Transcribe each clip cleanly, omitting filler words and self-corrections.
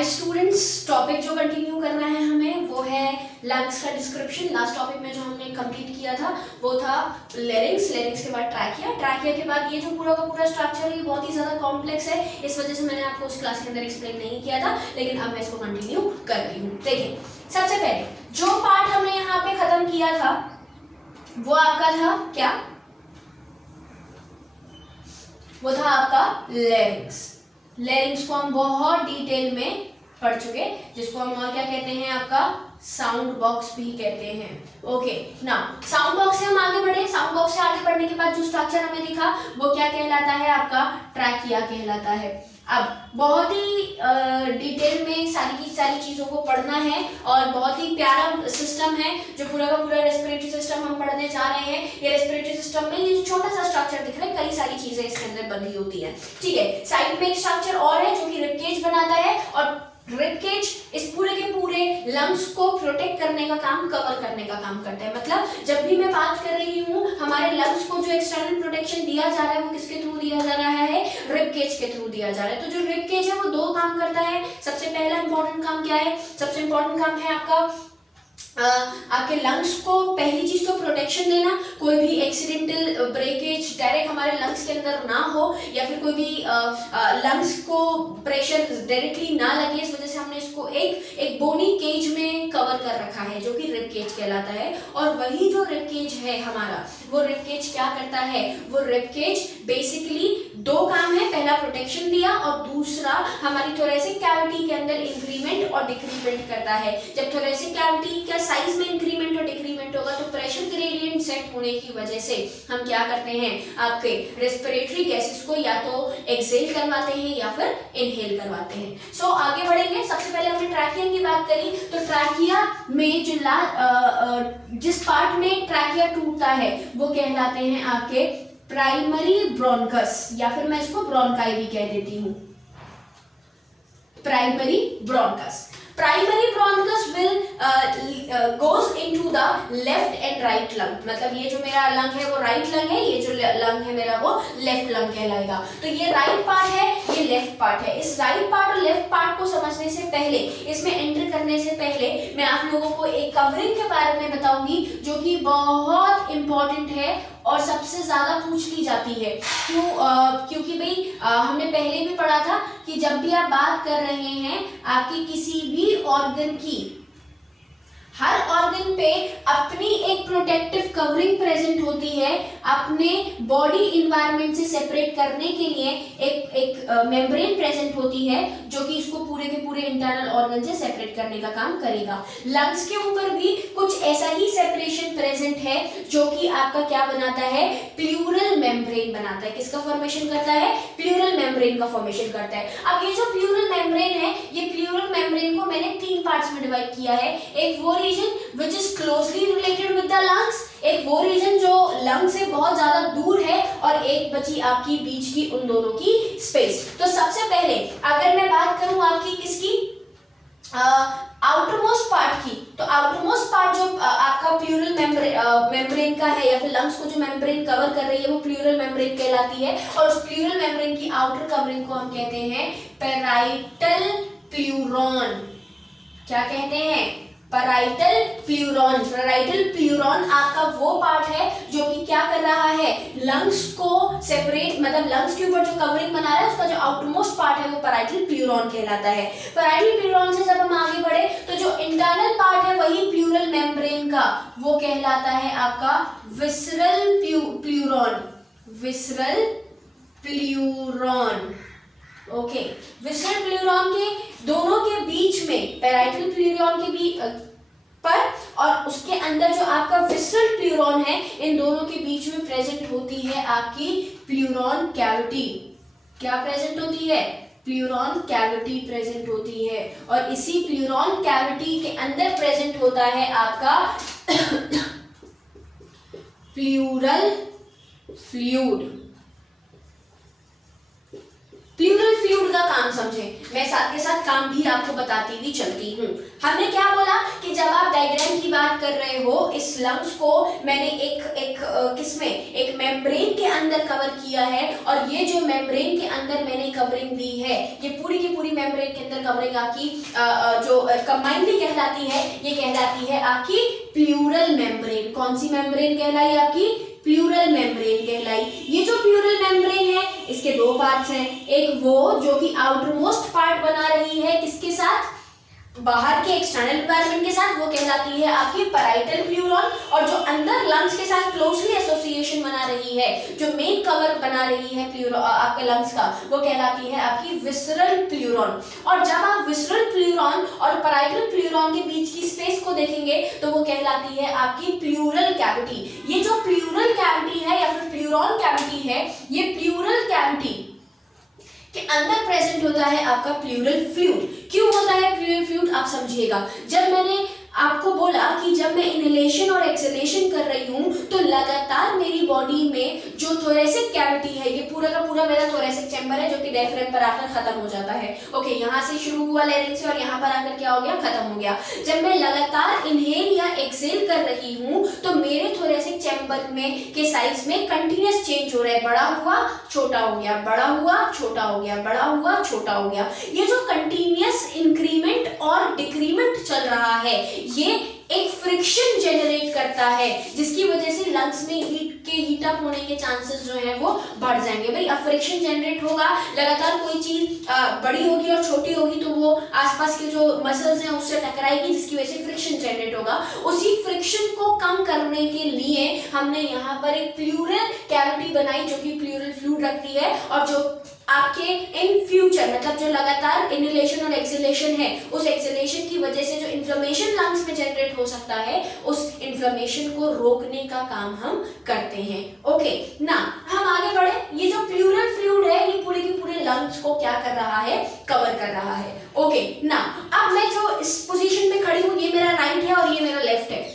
Hi students, topic जो continue करना है हमें वो है लंग्स का डिस्क्रिप्शन। लास्ट टॉपिक में जो हमने कंप्लीट किया था वो था लेरिंग्स के बाद ट्रैकिया के बाद ये जो पूरा का पूरा स्ट्रक्चर है ये बहुत ही ज़्यादा कॉम्प्लेक्स है, इस वजह से मैंने आपको उस क्लास के अंदर एक्सप्लेन नहीं किया था, लेकिन अब मैं इसको कंटिन्यू कर रही हूँ। देखिए, सबसे पहले जो पार्ट हमने यहाँ पे खत्म किया था वो आपका था क्या? वो था आपका लेरिंग्स को हम बहुत डिटेल में पढ़ चुके, जिसको हम और क्या कहते हैं, आपका साउंड बॉक्स भी कहते हैं। ओके ना, साउंड बॉक्स से हम आगे बढ़े। साउंड बॉक्स से आगे बढ़ने के बाद जो स्ट्रक्चर हमें दिखा वो क्या कहलाता है? आपका ट्रैकिया कहलाता है। अब बहुत ही डिटेल में सारी की सारी चीज़ों को पढ़ना है और बहुत ही प्यारा सिस्टम है जो पूरा का पूरा रेस्पिरेटरी सिस्टम हम पढ़ने जा रहे हैं। ये रेस्पिरेटरी सिस्टम में ये जो छोटा सा स्ट्रक्चर दिख रहा है, कई सारी चीजें इसके अंदर बंधी होती है। ठीक है, साइड में एक स्ट्रक्चर और है जो कि रिब केज बनाता है, और रिब केज इस पूरे के पूरे लंग्स को प्रोटेक्ट करने का काम, कवर करने का काम करता है। मतलब जब भी मैं बात कर रही हूँ, हमारे लंग्स को जो एक्सटर्नल प्रोटेक्शन दिया जा रहा है वो किसके थ्रू दिया जा रहा है? रिब केज के थ्रू दिया जा रहा है। तो जो रिब केज है वो दो काम करता है। सबसे पहला इंपॉर्टेंट काम क्या है? सबसे इंपॉर्टेंट काम है आपके लंग्स को पहली चीज तो प्रोटेक्शन देना, कोई भी एक्सीडेंटल ब्रेकेज डायरेक्ट हमारे लंग्स के अंदर ना हो, या फिर कोई भी लंग्स को प्रेशर डायरेक्टली ना लगे, इस वजह से हमने इसको एक बोनी केज में कवर कर रखा है जो कि रिब केज कहलाता है। और वही जो रिब केज है हमारा, वो रिब केज क्या करता है? वो रिब केज बेसिकली दो काम है, पहला प्रोटेक्शन दिया और दूसरा हमारी थोरेसिक कैविटी के अंदर इंक्रीमेंट और डिक्रीमेंट करता है। जब थोरेसिक कैविटी का साइज में इंक्रीमेंट और डिक्रीमेंट होगा तो प्रेशर ग्रेडियंट सेट होने की वजह से हम क्या करते हैं? आपके रेस्पिरेटरी गैसेस को या तो एक्सेल करवाते हैं या फिर इनहेल करवाते हैं। सो आगे बढ़ेंगे। सबसे पहले हमने ट्रैकिया की बात करी, तो ट्रैकिया में जो जिस पार्ट में ट्रैकिया टूटता है वो कहलाते हैं आपके प्राइमरी ब्रोंकस, या फिर मैं इसको ब्रोंकाई भी कह देती हूँ। Primary bronchus will goes into the left and right lung। मतलब ये जो मेरा लंग है वो राइट लंग है, ये जो लंग है मेरा वो लेफ्ट लंग कहलाएगा। तो ये राइट पार्ट है, ये लेफ्ट पार्ट है। इस राइट पार्ट और लेफ्ट पार्ट को समझने से पहले, इसमें एंटर करने से पहले मैं आप लोगों को एक कवरिंग के बारे में बताऊंगी जो कि बहुत इंपॉर्टेंट है और सबसे ज्यादा पूछ ली जाती है। क्योंकि भाई हमने पहले भी पढ़ा था कि जब भी आप बात कर रहे हैं आपकी किसी भी ऑर्गन की, हर ऑर्गन पे अपनी एक प्रोटेक्टिव कवरिंग प्रेजेंट होती है। अपने बॉडी इन्वायरमेंट से सेपरेट करने के लिए एक मेम्ब्रेन प्रेजेंट होती है जो कि इसको पूरे के पूरे इंटरनल ऑर्गन से सेपरेट करने का काम करेगा। लंग्स के ऊपर भी कुछ ऐसा ही सेपरेशन प्रेजेंट है जो कि आपका क्या बनाता है? प्लूरल मेम्ब्रेन बनाता है। किसका फॉर्मेशन करता है? प्लूरल मेम्ब्रेन का फॉर्मेशन करता है। अब ये जो प्लूरल मेम्ब्रेन है, ये प्लूरल मेम्ब्रेन को मैंने तीन पार्ट्स में डिवाइड किया है। एक वो reason which is closely related with the lungs, एक वो रीजन जो लंग से बहुत ज्यादा दूर है, और एक बची आपकी बीच की उन दोनों की स्पेस। तो सबसे पहले अगर मैं बात करूं आपकी किसकी, आउटरमोस्ट पार्ट की, तो आउटरमोस्ट पार्ट जो आपका प्लूरल मेम्ब्रेन का है, या फिर लंग्स को जो मेम्ब्रेन कवर कर रही है वो प्लूरल मेम्ब्रेन कहलाती है। और उस प्लूरल मेम्ब्रेन की आउटर कवरिंग को हम कहते हैं पैराइटल प्लूरॉन। क्या कहते हैं? Parietal pleuron. पैराइटल प्लूरॉन आपका वो पार्ट है जो कि क्या कर रहा है? लंग्स को सेपरेट, मतलब लंग्स के ऊपर जो कवरिंग बना रहा है उसका जो आउटरमोस्ट पार्ट है वो पैराइटल प्लूरॉन कहलाता है। पैराइटल प्लूरॉन से जब हम आगे बढ़े तो जो इंटरनल पार्ट है वही प्लूरल मेम्ब्रेन का, वो कहलाता है आपका visceral pleuron. Visceral pleuron. Okay, visceral pleuron के दोनों के बीच में, पैराइटल प्लूरॉन के पर और उसके अंदर जो आपका विसरल प्लूरॉन है, इन दोनों के बीच में प्रेजेंट होती है आपकी प्लूरॉन कैविटी। क्या प्रेजेंट होती है? प्लूरॉन कैविटी प्रेजेंट होती है। और इसी प्लूरॉन कैविटी के अंदर प्रेजेंट होता है आपका प्लूरल फ्लूइड। प्लूरल फ्लूइड का काम समझें, मैं साथ के साथ काम भी आपको बताती हुई चलती हूँ। हमने क्या बोला कि जब आप डायग्राम की बात कर रहे हो, इस लंग्स को मैंने एक मेम्ब्रेन के अंदर कवर किया है, और ये जो मेम्ब्रेन के अंदर मैंने कवरिंग दी है, ये पूरी की पूरी मेम्ब्रेन के अंदर कवरिंग आपकी जो कंबाइनली कहलाती है, ये कहलाती है आपकी प्लूरल मेम्ब्रेन। कौन सी मेम्ब्रेन कहलाई आपकी? प्लूरल मेम्ब्रेन कहलाई। ये जो प्लूरल मेम्ब्रेन है, इसके दो पार्ट्स हैं, एक वो जो कि आउटर मोस्ट पार्ट बना रही है किसके साथ? बाहर के एक्सटर्नल एनवायरनमेंट के साथ, वो कहलाती है आपकी पैराइटल प्लूरॉन, और जो अंदर लंग्स के साथ क्लोजली एसोसिएशन बना रही है, जो मेन कवर बना रही है आपके लंग्स का, वो कहलाती है आपकी विसरल प्लूरॉन। और जब आप विसरल प्लूरॉन और पैराइटल प्लूरॉन के बीच की स्पेस को देखेंगे तो वो कहलाती है आपकी प्लूरल कैविटी। ये जो प्लूरल कैविटी है या फिर प्लूरॉन कैविटी है, ये प्लूरल कैविटी के अंदर प्रेजेंट होता है आपका प्लूरल फ्लूइड। क्यों होता है प्लूरल फ्लूइड, आप समझिएगा। जब मैंने आपको बोला कि जब मैं इनहेलेशन और एक्सहेलेशन कर रही हूँ तो लगातार मेरी बॉडी में जो थोरेसिक कैविटी है, ये पूरा का पूरा मेरा थोरेसिक चैम्बर है, जो कि डायफ्राम पर आकर खत्म हो जाता है। ओके, यहाँ से शुरू हुआ लेरिंक्स से और यहाँ पर आकर क्या हो गया? खत्म हो गया। जब मैं लगातार इनहेल या एक्सहेल कर रही हूँ तो मेरे थोरेसिक चैम्बर में के साइज में कंटिन्यूअस चेंज हो रहा है, बड़ा हुआ छोटा हो गया, बड़ा हुआ छोटा हो गया, बड़ा हुआ छोटा हो गया। ये जो कंटिन्यूअस इंक्रीमेंट और डिक्रीमेंट चल रहा है, ये एक फ्रिक्शन जनरेट करता है, जिसकी वजह से लंग्स में हीट अप होने के चांसेस जो है वो बढ़ जाएंगे। भाई अब फ्रिक्शन जनरेट होगा, लगातार कोई चीज बड़ी होगी और छोटी होगी तो वो आसपास के जो मसल्स हैं उससे टकराएगी, जिसकी वजह से फ्रिक्शन जनरेट होगा। उसी फ्रिक्शन को कम करने के लिए हमने यहाँ पर एक प्लूरल कैविटी बनाई जो कि प्लूरल फ्लूइड रखती है, और जो आपके इन फ्यूचर मतलब जो लगातार इनहेलेशन और एक्सहेलेशन है, उस एक्सहेलेशन की वजह से जो इन्फ्लेमेशन लंग्स में जनरेट हो सकता है, उस इन्फ्लेमेशन को रोकने का काम हम करते हैं। ओके ना, हम आगे बढ़े। ये जो प्लूरल फ्लूइड है, ये पूरे के पूरे लंग्स को क्या कर रहा है? कवर कर रहा है। ओके ना, अब मैं जो इस पोजीशन में खड़ी हूँ, ये मेरा राइट है और ये मेरा लेफ्ट है।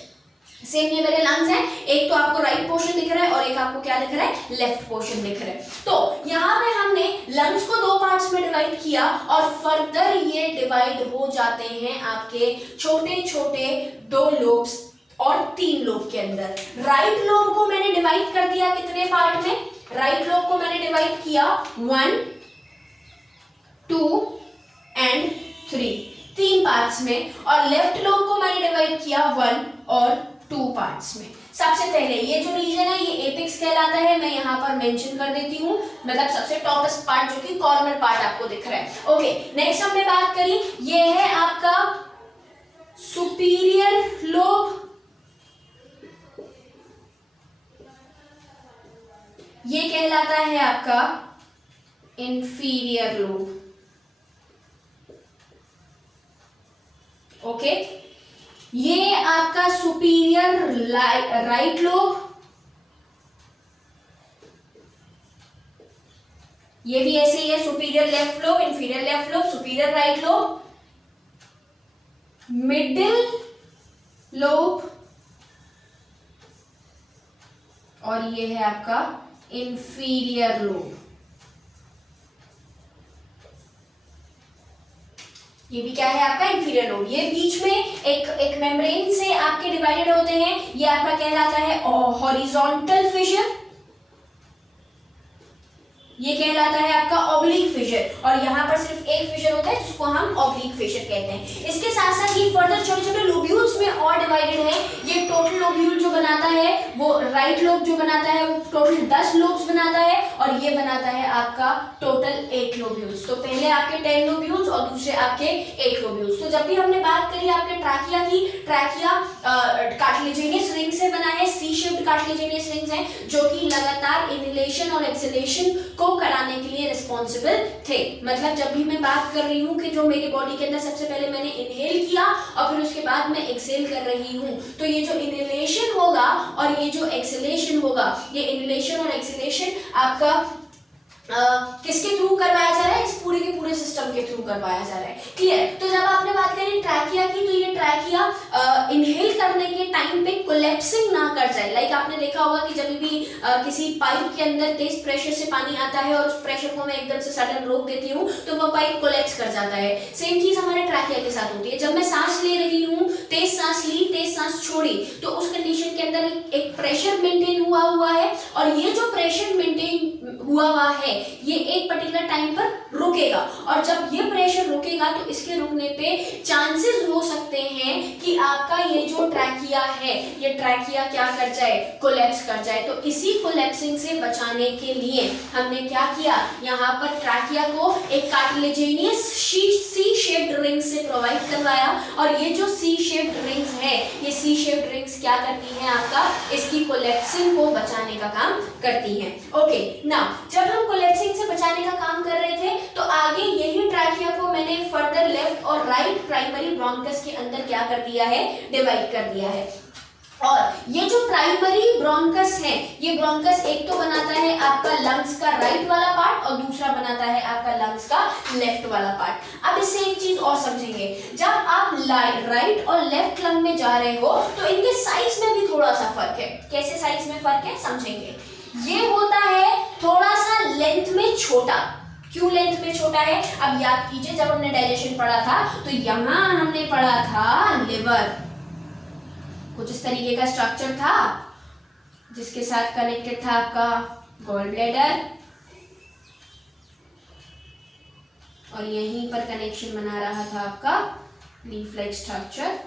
सेम ये मेरे लंग्स हैं, एक तो आपको राइट पोर्शन दिख रहा है और एक आपको क्या दिख रहा है? लेफ्ट पोर्शन दिख रहा है। तो यहाँ पे हमने लंग्स को दो पार्ट्स में डिवाइड किया और फर्दर ये डिवाइड हो जाते हैं आपके छोटे छोटे दो लोब्स और तीन लोब के अंदर। राइट लोब को मैंने डिवाइड कर दिया कितने पार्ट में? राइट लोब को मैंने डिवाइड किया 1, 2 एंड 3, तीन पार्ट्स में, और लेफ्ट लोब को मैंने डिवाइड किया 1 और 2 पार्ट्स में। सबसे पहले ये जो रीजन है, ये एपेक्स कहलाता है, मैं यहाँ पर मेंशन कर देती हूँ, मतलब सबसे टॉपेस्ट पार्ट जो कि कॉर्नर पार्ट आपको दिख रहा है। ओके, नेक्स्ट हमने बात करी, ये है आपका सुपीरियर लोब, ये कहलाता है आपका इंफीरियर लोब। ओके, ये आपका सुपीरियर राइट लोब, ये भी ऐसे ही है, superior left lobe, inferior left lobe, superior right lobe, middle lobe, और ये है आपका इंफीरियर लोब। ये भी क्या है? आपका इंफीरियर लोब। ये बीच में एक मेम्ब्रेन से आपके डिवाइडेड होते हैं, ये आपका कहलाता है हॉरिजॉन्टल फिशर, ये कहलाता है आपका ऑब्लिक फिशर, और यहाँ पर सिर्फ एक फिशर होता है जिसको हम ऑब्लिक फिशर कहते हैं। इसके साथ साथ ये फर्दर छोटे छोटे लोब्यूल्स में और डिवाइडेड है। ये टोटल लोब्यूल जो बनाता है, वो राइट लोब जो बनाता है वो टोटल 10 लोब्स बनाता है, और ये बनाता है आपका टोटल 8 लोब्यूल्स। तो पहले आपके 10 लोब्यूल्स और दूसरे आपके 8 लोब्यूल्स। तो जब भी हमने बात करी आपके ट्रैकिया की, ट्रैकिया कार्टिलेजिनियस रिंग से बना है, सी शेप्ड कार्टिलेजिनियस रिंग्स हैं जो कि लगातार इनहेलेशन और एक्सहेलेशन को कराने के लिए रिस्पॉन्सिबल थे। मतलब जब भी मैं बात कर रही हूँ कि जो मेरी बॉडी के अंदर सबसे पहले मैंने इनहेल किया और फिर उसके बाद मैं एक्सहेल कर रही हूँ, तो ये जो इनहेलेशन होगा और ये जो एक्सहेलेशन होगा, ये इनहेलेशन और एक्सहेलेशन आपका किसके थ्रू करवाया जा रहा है, इस पूरे के पूरे सिस्टम के थ्रू करवाया जा रहा है। क्लियर। तो जब आपने बात करी ट्रैकिया की, तो ये ट्रैकिया इनहेल करने के टाइम पे कोलैप्सिंग ना कर जाए। लाइक आपने देखा होगा कि जब भी किसी पाइप के अंदर तेज प्रेशर से पानी आता है और उस प्रेशर को मैं एकदम से सडन रोक देती हूँ तो वो पाइप कोलैप्स कर जाता है। सेम चीज हमारे ट्रैकिया के साथ होती है। जब मैं सांस ले रही हूँ, तेज सांस ली, तेज सांस छोड़ी, तो उस कंडीशन के अंदर एक प्रेशर मेंटेन हुआ है और ये जो प्रेशर मेंटेन हुआ है ये एक पर्टिकुलर टाइम पर रुकेगा और जब ये प्रेशर रुकेगा तो इसके रुकने पे चांसेस हो सकते हैं कि आपका ये जो ट्रैकिया है, ये ट्रैकिया क्या कर जाए, कोलैप्स कर जाए। तो इसी कोलैप्सिंग से बचाने के लिए हमने क्या किया, यहाँ पर ट्रैकिया को एक कार्टिलेजिनियस सी शेप्ड रिंग से प्रोवाइड करवाया और ये जो सी शेप्ड रिंग्स है, ये सी शेप्ड रिंग्स क्या करती हैं, आपका इसकी कोलैप्सिंग को बचाने का काम करती हैं। ओके नाउ जब हम कोलैप्सिंग से बचाने का काम कर रहे थे तो आगे यही ट्रैकिया को मैंने फर्दर लेफ्ट और राइट प्राइमरी ब्रोंकस के अंदर क्या कर दिया है, डिवाइड कर दिया है। और ये जो प्राइमरी ब्रोंकस है, ये ब्रोंकस एक तो बनाता है आपका लंग्स का राइट वाला पार्ट और दूसरा बनाता है आपका लंग्स का लेफ्ट वाला पार्ट। अब इससे एक चीज और समझेंगे, जब आप राइट और लेफ्ट लंग में जा रहे हो तो इनके साइज में भी थोड़ा सा फर्क है। कैसे साइज में फर्क है समझेंगे। ये होता है थोड़ा सा लेंथ में छोटा। क्यों लेंथ में छोटा है, अब याद कीजिए जब हमने डाइजेशन पढ़ा था तो यहां हमने पढ़ा था लिवर, कुछ इस तरीके का स्ट्रक्चर था जिसके साथ कनेक्टेड था आपका गॉल ब्लैडर और यहीं पर कनेक्शन बना रहा था आपका लीफ लाइक स्ट्रक्चर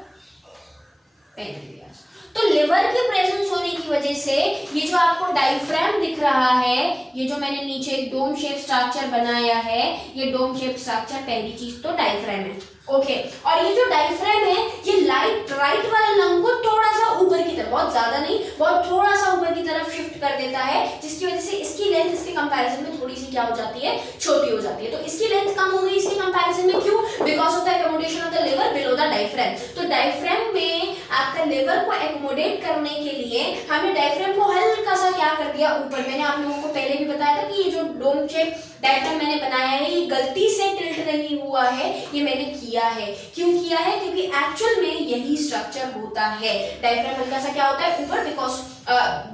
पेनक्रियास। तो लिवर की प्रेजेंस होने की वजह से ये जो आपको डायफ्राम दिख रहा है, ये जो मैंने नीचे एक डोम शेप स्ट्रक्चर बनाया है, ये डोम शेप स्ट्रक्चर पहली चीज तो डायफ्राम है। ओके और ये जो डायफ्राम है ये राइट वाले लंग को थोड़ा सा ऊपर की तरफ, बहुत ज्यादा नहीं, बहुत थोड़ा सा ऊपर की तरफ शिफ्ट कर देता है, जिसकी वजह से इसकी लेंथ इसके कंपैरिजन में थोड़ी सी क्या हो जाती है, छोटी हो जाती है। तो इसकी लेंथ कम हो गई इसके कंपैरिजन में, क्यों, because of the accommodation of the liver below the diaphragm. तो डायफ्राम में आपका लिवर को एकोमोडेट करने के लिए हमने डायफ्राम को हल्का सा क्या कर दिया ऊपर। मैंने आप लोगों को पहले भी बताया था कि ये जो डोम शेप डायफ्राम मैंने बनाया है ये गलती से टिल्ट नहीं हुआ है, ये मैंने किया है। क्यों किया है, क्योंकि एक्चुअल में यही स्ट्रक्चर होता है। डायफ्राम हल्का सा क्या होता है ऊपर, because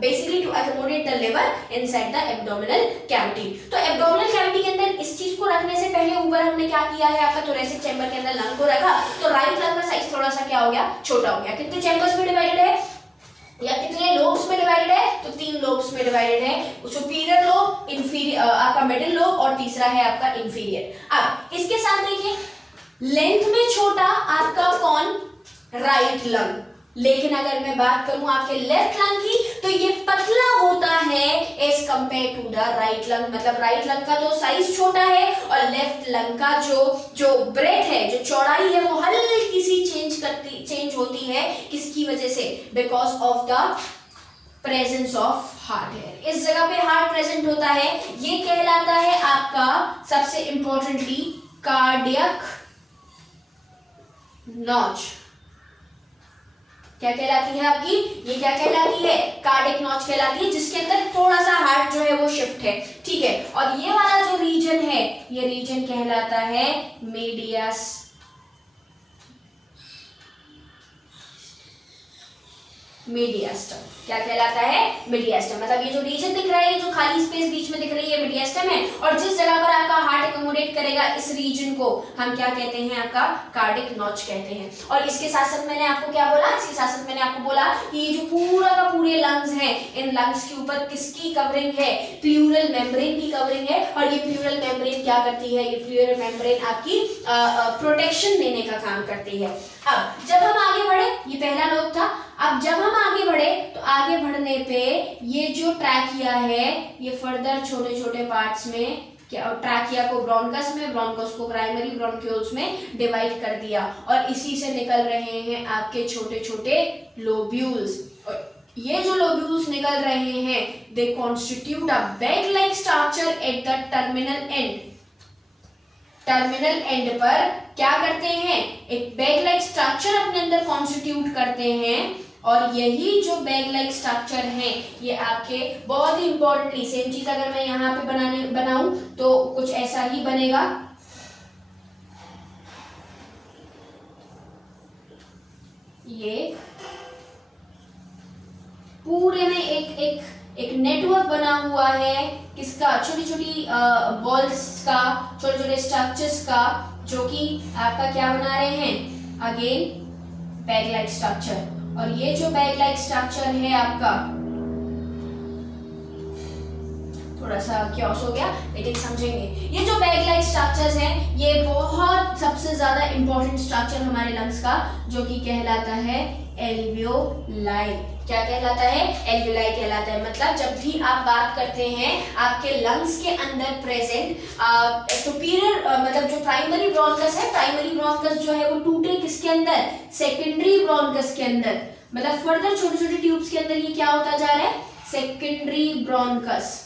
basically to accommodate the liver inside the abdominal cavity. तो एब्डोमिनल कैविटी के अंदर इस चीज को रखने से पहले ऊपर हमने क्या किया है, आपका थोरेसिक चैम्बर के अंदर लंग को रखा, तो राइट लंग का साइज थोड़ा सा क्या हो गया, छोटा हो गया। कितने चैम्बर्स में डिवाइडेड है या कितने लोब्स में डिवाइडेड है, तो 3 लोब्स में डिवाइडेड है। सुपीरियर लोब, इंफीरियर आपका मिडिल लोब और तीसरा है आपका इंफीरियर। अब इसके साथ देखिए लेंथ में छोटा आपका कौन, राइट लंग, लेकिन अगर मैं बात करूं आपके लेफ्ट लंग की तो ये पतला होता है as compare to the right lung. मतलब राइट लंग का तो साइज छोटा है और लेफ्ट लंग का जो ब्रेथ है, जो चौड़ाई है वो हल्की सी चेंज होती है। किसकी वजह से, because of the presence of heart है। इस जगह पे हार्ट प्रेजेंट होता है, ये कहलाता है आपका सबसे इंपॉर्टेंटली कार्डियक नॉच। क्या कहलाती है आपकी, ये क्या कहलाती है, कार्डियक नॉच कहलाती है, जिसके अंदर थोड़ा सा हार्ट जो है वो शिफ्ट है। ठीक है, और ये वाला जो रीजन है ये रीजन कहलाता है मीडियस मीडियास्टम। क्या कहलाता है, मीडियास्टम। मतलब ये जो रीजन दिख रहा है, ये जो खाली स्पेस बीच में दिख रही है मीडियास्टम है, और जिस जगह पर आपका हार्ट एकोमोडेट करेगा इस रीजन को हम क्या कहते हैं, आपका कार्डियक नॉच कहते हैं। और इसके साथ साथ मैंने आपको क्या बोला, इसके साथ साथ मैंने आपको बोला कि ये जो पूरा का पूरे लंग्स हैं, इन लंग्स के ऊपर किसकी कवरिंग है, प्लूरल मेम्ब्रेन की कवरिंग है। और ये प्लूरल मेम्ब्रेन क्या करती है, ये प्लूरल मेम्ब्रेन आपकी प्रोटेक्शन देने का काम करती है। अब जब हम आगे बढ़े, ये पहला लोब था, अब जब हम आगे बढ़े तो आगे बढ़ने पे ये जो ट्रैकिया है ये फर्दर छोटे छोटे पार्ट्स में क्या, ट्रैकिया को ब्रोंकस में, ब्रोंकस को प्राइमरी ब्रोंक्यूल्स में डिवाइड कर दिया और इसी से निकल रहे हैं आपके छोटे छोटे लोब्यूल्स। और ये जो लोब्यूल्स निकल रहे हैं they constitute a bag like structure at the terminal and. Terminal and पर क्या करते हैं, एक बैग लाइक स्ट्रक्चर अपने अंदर कॉन्स्टिट्यूट करते हैं और यही जो बैग लाइक स्ट्रक्चर है ये आपके बहुत ही इंपॉर्टेंटली, सेम चीज अगर मैं यहाँ पे बनाऊं तो कुछ ऐसा ही बनेगा। ये पूरे में एक नेटवर्क बना हुआ है किसका, छोटी छोटी बॉल्स का, छोटे छोटे स्ट्रक्चर्स का, जो कि आपका क्या बना रहे हैं, अगेन बैग लाइक स्ट्रक्चर। और ये जो बैग लाइक स्ट्रक्चर है आपका, थोड़ा सा क्योस हो गया लेकिन समझेंगे। ये जो बैग लाइक स्ट्रक्चर्स हैं ये बहुत सबसे ज्यादा इंपॉर्टेंट स्ट्रक्चर हमारे लंग्स का, जो कि कहलाता है एल्वियोलाई। क्या कहलाता है, एल्वियोलाई कहलाता है। मतलब जब भी आप बात करते हैं आपके लंग्स के अंदर प्रेजेंट सुपीरियर मतलब जो प्राइमरी ब्रोंकस है, प्राइमरी ब्रोंकस जो है वो टूटे किसके अंदर, सेकेंडरी ब्रोंकस के अंदर। मतलब फर्दर छोटे छोटे ट्यूब्स के अंदर ये क्या होता जा रहा है, सेकेंडरी ब्रोंकस।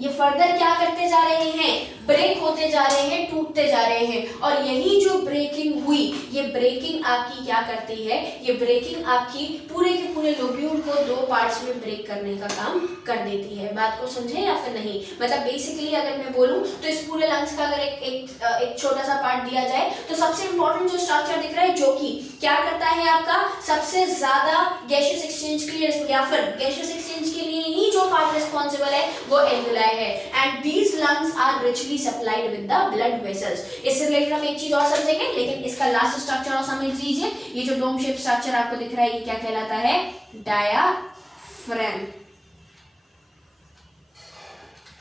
ये फर्दर क्या करते जा रहे हैं, ब्रेक होते जा रहे हैं, टूटते जा रहे हैं। और यही जो ब्रेकिंग हुई, ये ब्रेकिंग आपकी क्या करती है, ये ब्रेकिंग आपकी पूरे के पूरे लोब्यूल को दो पार्ट्स में ब्रेक करने का काम कर देती है। बात को समझे या फिर नहीं। मतलब बेसिकली अगर मैं बोलूं तो इस पूरे लंग्स का अगर एक छोटा सा पार्ट दिया जाए तो सबसे इंपॉर्टेंट जो स्ट्रक्चर दिख रहा है, जो कि क्या करता है आपका सबसे ज्यादा गैसियस एक्सचेंज के लिए या फिर गैसियस एक्सचेंज के लिए ही जो पार्ट रिस्पॉन्सिबल है वो एल्वियोलाई है। And these lungs are richly supplied with the blood vessels. इससे रिलेटेड हम एक चीज और समझेंगे, लेकिन इसका लास्ट स्ट्रक्चर और समझ लीजिए। ये जो डोम शेप स्ट्रक्चर आपको दिख रहा है ये क्या कहलाता है, डायाफ्राम।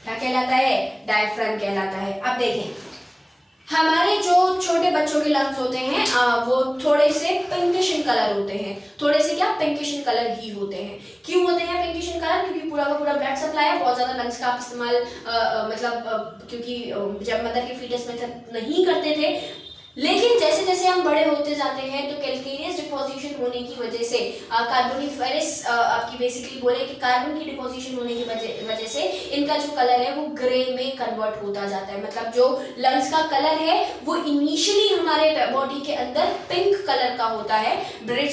क्या कहलाता है, डायाफ्राम कहलाता है। अब देखें हमारे जो छोटे बच्चों के लंग्स होते हैं वो थोड़े से पिंकिश इन कलर होते हैं, थोड़े से क्या पिंकिश इन कलर ही होते हैं। क्यों होते हैं पिंकिश इन कलर, क्योंकि पूरा का पूरा ब्लड सप्लाई है, बहुत ज्यादा लंग्स का आप इस्तेमाल क्योंकि जब मदर के फीटस में नहीं करते थे, लेकिन जैसे जैसे हम बड़े होते जाते हैं तो कैल्केनियस डिपोजिशन होने की वजह से कार्बोनिफेरस आपकी बेसिकली बोले कि कार्बन की डिपोजिशन होने की वजह से इनका जो कलर है वो ग्रे में कन्वर्ट होता जाता है। मतलब जो लंग्स का कलर है वो इनिशियली हमारे बॉडी के अंदर पिंक कलर का होता है। ब्लड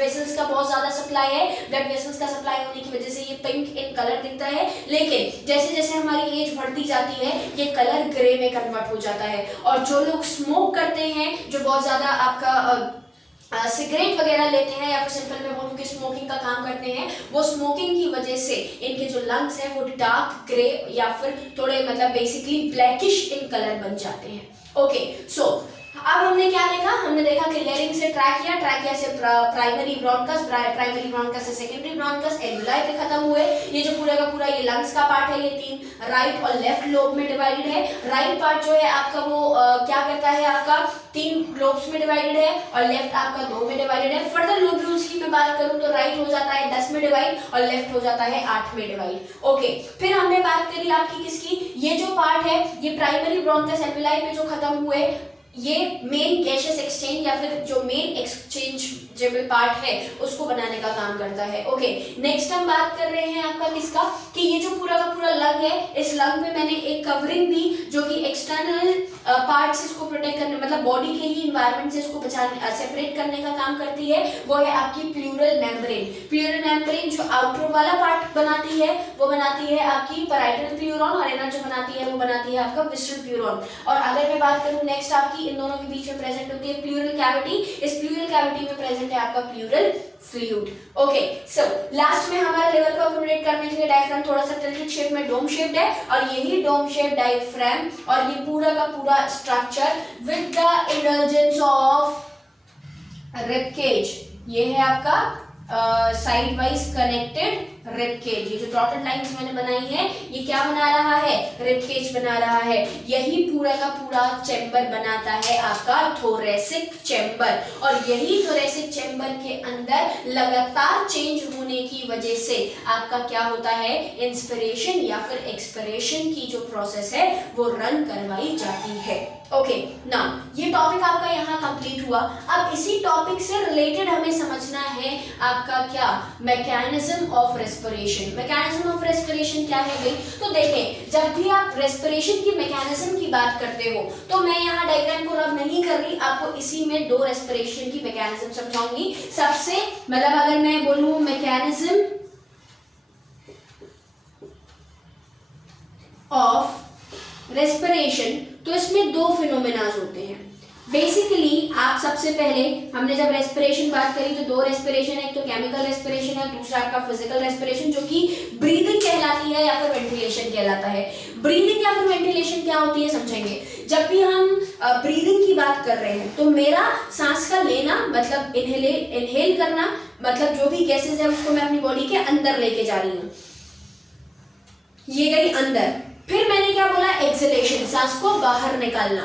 वेसल्स का बहुत ज्यादा सप्लाई है, ब्लड वेसल्स का सप्लाई होने की वजह से ये पिंक इन कलर दिखता है, लेकिन जैसे जैसे हमारी एज बढ़ती जाती है ये कलर ग्रे में कन्वर्ट हो जाता है। और जो लोग स्मोक करते हैं, जो बहुत ज्यादा आपका सिगरेट वगैरह लेते हैं, या फिर सिंपल में बोलूं कि स्मोकिंग का काम करते हैं, वो स्मोकिंग की वजह से इनके जो लंग्स हैं वो डार्क ग्रे या फिर थोड़े मतलब बेसिकली ब्लैकिश इन कलर बन जाते हैं। ओके, सो अब हमने क्या देखा, हमने देखा कि लेरिंग से ट्रैकिया से प्राइमरी ब्रोंकस से सेकेंडरी ब्रोंकस, एल्वियोलाई पे खत्म हुए। ये जो पूरा का पूरा ये लंग्स का पार्ट है ये तीन राइट और लेफ्ट लोब में डिवाइडेड है। राइट पार्ट जो है आपका वो क्या करता है, आपका 3 लोब्स में डिवाइडेड है और लेफ्ट आपका 2 में डिवाइडेड है। फर्दर लोब्यूल्स की मैं बात करूं तो राइट हो जाता है 10 में डिवाइड और लेफ्ट हो जाता है 8 में डिवाइड। ओके, फिर हमने बात करी आपकी किसकी, ये जो पार्ट है ये प्राइमरी ब्रोंकस एल्वियोलाई पे जो खत्म हुए, ये मेन गैसियस एक्सचेंज या फिर जो मेन एक्सचेंजेबल पार्ट है उसको बनाने का काम करता है। ओके, नेक्स्ट हम बात कर रहे हैं आपका किसका, कि ये जो पूरा का पूरा लंग है, इस लंग में मैंने एक कवरिंग दी जो कि एक्सटर्नल पार्ट से इसको प्रोटेक्ट करने, मतलब बॉडी के ही इन्वायरमेंट से इसको बचाने सेपरेट करने का काम करती है। वो है आपकी प्लूरल मेम्ब्रेन। प्लूरल मेम्ब्रेन जो आउटर वाला पार्ट बनाती है वो बनाती है आपकी पैराइटल प्लूरॉन, और इनर जो बनाती है वो बनाती है आपका विस्ट्रल प्लूरॉन। और अगर मैं बात करूं नेक्स्ट आपकी इन दोनों के बीच में प्रेजेंट होती है प्लूरल कैविटी। इस प्लूरल कैविटी में प्रेजेंट है आपका pleural fluid. Okay, so last में हमारा लेवल को अकोमोडेट करने के लिए डायफ्राम थोड़ा सा टिल्टेड शेप में डोम शेप्ड है, और यही डोम शेप डायफ्राम और ये पूरा का पूरा structure with the indulgence of rib cage, ये है आपका side wise connected rib cage. ये जो डॉटेड लाइंस मैंने बनाई है ये क्या बना रहा है, रिब केज बना रहा है। यही पूरा का पूरा चैम्बर बनाता है आपका थोरेसिक चैम्बर, और यही थोरेसिक चैम्बर के अंदर लगातार चेंज होने की वजह से आपका क्या होता है, इंस्पिरेशन या फिर एक्सपिरेशन की जो प्रोसेस है वो रन करवाई जाती है। ओके नाउ ये टॉपिक आपका यहाँ कंप्लीट हुआ। अब इसी टॉपिक से रिलेटेड हमें समझना है आपका क्या, mechanism of respiration. Mechanism of respiration क्या है भाई? तो देखें, जब भी आप रेस्पिरेशन की मैकेनिज्म की बात करते हो तो मैं यहाँ डायग्राम को रब नहीं कर रही, आपको इसी में दो रेस्पिरेशन की मैकेनिज्म समझाऊंगी। सबसे मतलब अगर मैं बोलूँ मैकेनिज्म ऑफ रेस्पिरेशन, तो इसमें दो फिनोमेनाज होते हैं। बेसिकली आप सबसे पहले हमने जब रेस्पिरेशन बात करी तो दो रेस्पिरेशन है, एक तो केमिकल रेस्पिरेशन है, दूसरा आपका फिजिकल रेस्पिरेशन जो कि ब्रीदिंग कहलाती है या फिर वेंटिलेशन कहलाता है। ब्रीदिंग या फिर वेंटिलेशन क्या होती है समझेंगे। जब भी हम ब्रीदिंग की बात कर रहे हैं तो मेरा सांस का लेना मतलब इनहेल करना, मतलब जो भी गैसेज है उसको मैं अपनी बॉडी के अंदर लेके जा रही हूँ, ये गई अंदर। फिर मैंने क्या बोला, एक्सहेलेशन, सांस को बाहर निकालना।